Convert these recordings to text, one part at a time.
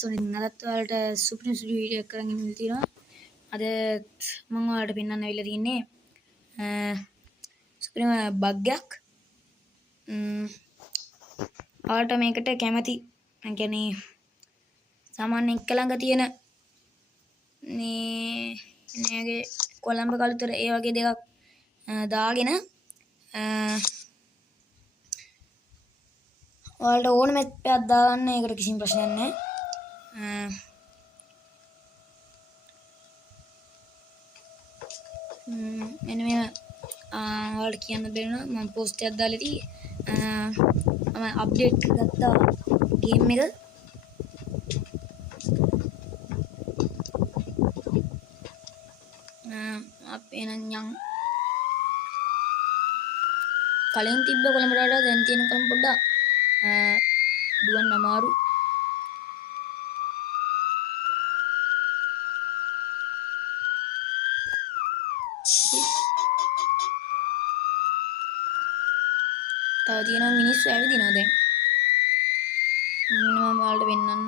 So අදත් ඔයාලට සුපිරි වීඩියෝ එකක් කරන් ඉන්න තියෙනවා. අද මම ඔයාලට පෙන්වන්න ඇවිල්ලා තින්නේ සුපිරිම බග් එකක්. ඔයාලට මේකට කැමති කියන්නේ සාමාන්‍ය එක ළඟ තියෙන මේගේ කොළඹ කළුතර ඒ වගේ දෙකක් දාගෙන ඔයාලට ඕන මැප් එකක් දාගන්න. ඒකට කිසිම ප්‍රශ්නයක් නැහැ. මෙන්න මේ ඔයාලට කියන්න බැරිුණා මම පෝස්ට් එකක් දාලා තියෙන්නේ. මම අප්ඩේට් කරගත්තා ගේම් එක. අපේ නම් යන් කලින් තිබ්බ කොළඹට වඩා දැන් තියෙන කොළඹ පොඩ්ඩක් දුවන්න අමාරු. තව තියෙනවා මිනිස්සු ඇවිදිනවා දැන්. මම ඔයාලට පෙන්නන්න.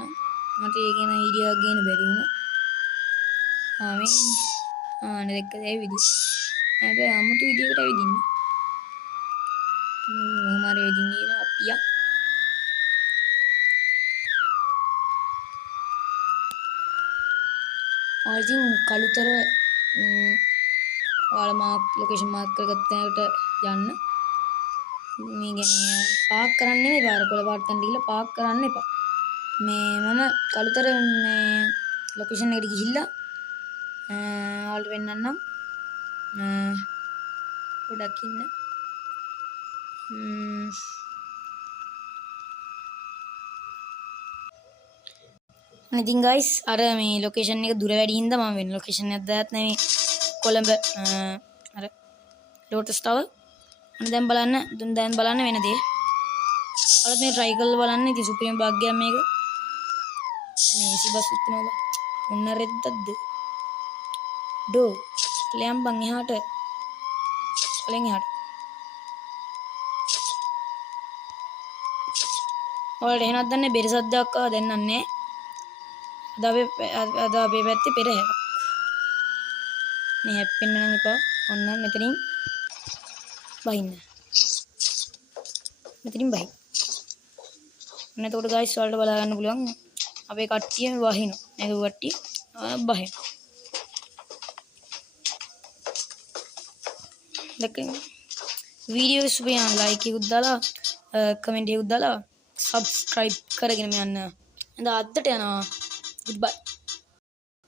මට ඒකේම වීඩියෝ එකක් ගේන්න බැරි වුණා. මේ දැක්කද ඇවිදි. හැබැයි අමුතු විදියකට ඇවිදින්නේ. මොහොමාරි ඇවිදින්නේ අපියා. ඔයාලා කළුතර ඔයාලා මාක් ලොකේෂන් මාක් කරගත්ත තැනකට යන්න. මේ කියන්නේ පාක් කරන්න නෙමෙයි පාර කොළ පාටෙන් දීලා පාක් කරන්න එපා. මම කළුතර මේ ලොකේෂන් එකට ගිහිල්ලා ඔයාලට වෙන්නන්නම්. පොඩක් ඉන්න. ඉතින් guys අර මේ ලොකේෂන් එක දුර වැඩි හින්දා මම වෙන ලොකේෂන් එකක් දාත් නෙමෙයි කොළඹ අර ලෝටස් ටවර්. දැන් බලන්න වෙන දේ. ඔයාලා මේ try කරලා බලන්න. ඉතින් සුපිරිම බග් එකක් මේක. මේ AC බස් උත්නවා. මොන රෙද්දක්ද? ඩෝ. ලෑම් බං එහාට. වලින් එහාට. ඔයාලට එහෙනක් දන්නේ බෙර සද්දයක් ආවා දැන් නන්නේ. අද අපේ පැත්තේ පෙරහැරක්. මේ හැප්පෙන්න නම් එපා. ඔන්න මෙතනින් බහින්න. මෙතනින් බහි. ඔන්න එතකොට guys ඔයාලට බලා ගන්න පුළුවන් අපේ කට්ටිය වහිනවා. නැගපු කට්ටිය බහින. දැක්කේ වීඩියෝ එක සුපිරිම ලයික් එකකුත් දාලා කමෙන්ට් එකකුත් දාලා subscribe කරගෙන යන්න. එහෙනම් අදට යනවා. goodbye.